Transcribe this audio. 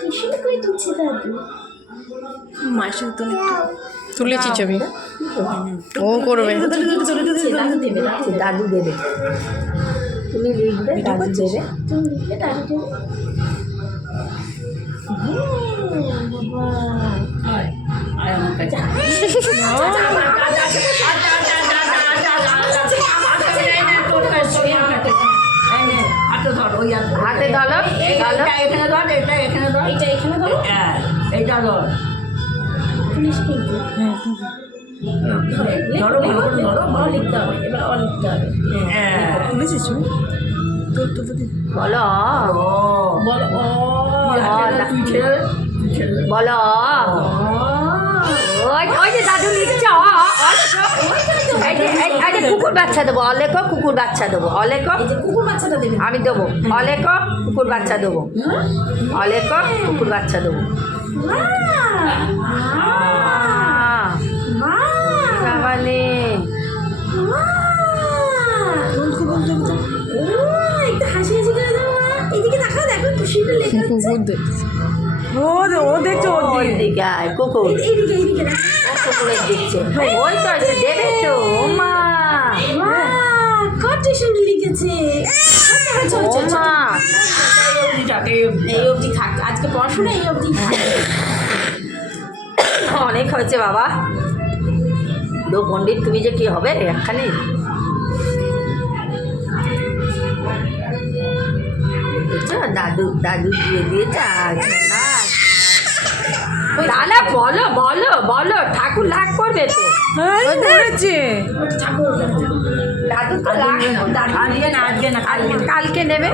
কিসের করে তুলছে দাদু? মাসে তুলেছি ছবি ও করবে। দাদু দেবে, দাদু দেবে। তুমি লিখবে, দাদু দেবে। তুমি লিখবে, দাদু দেবে। বাবা আমার কাছে হাতে ধরো, এখানে ধর, এটা এখানে ধর, এটা এখানে ধরো, এইটা ধর। পুলিশ কিন্তু ধরো, ভালো করে ধরো, ভালো লিখতে হবে। এবার অ লিখতে হবে। বুঝেছিস বলো বলো ও, তুই ছেড়ে বলো। ওই যে দাদু লিখছে এই যে কুকুর বাচ্চা দেবো, অলেখো কুকুর বাচ্চা দেবো, অলেখো এই যে কুকুর বাচ্চাটা দেবে আমি দেবো, অলেখো কুকুর বাচ্চা দেবো, অলেখো কুকুর বাচ্চা দেবো। মানে একটু হাসি হাসি করে দাও। এদিকে তাকাও, দেখো খুশিটা লেগে আছে। ও দেখছো ওর দিকে আয় কুকুর, এইদিকে এইদিকে কুকুরের দিচ্ছে ওই তো দেবে তো। ও মা কত সুন্দর লিখেছে। ও মা এই অবধি থাক, আজকে পড়াশোনা এই অবধি থাক। অনেক হয়েছে বাবা। দো পণ্ডিত তুমি যে কি হবে একখানে। দাদু দাদু দিয়ে দিয়েছে না দাদা, বলো বলো বলো, ঠাকুর লাগ করবে তো। ঠাকুর দাদু তো লাগ, আজকে না কালকে নেবে।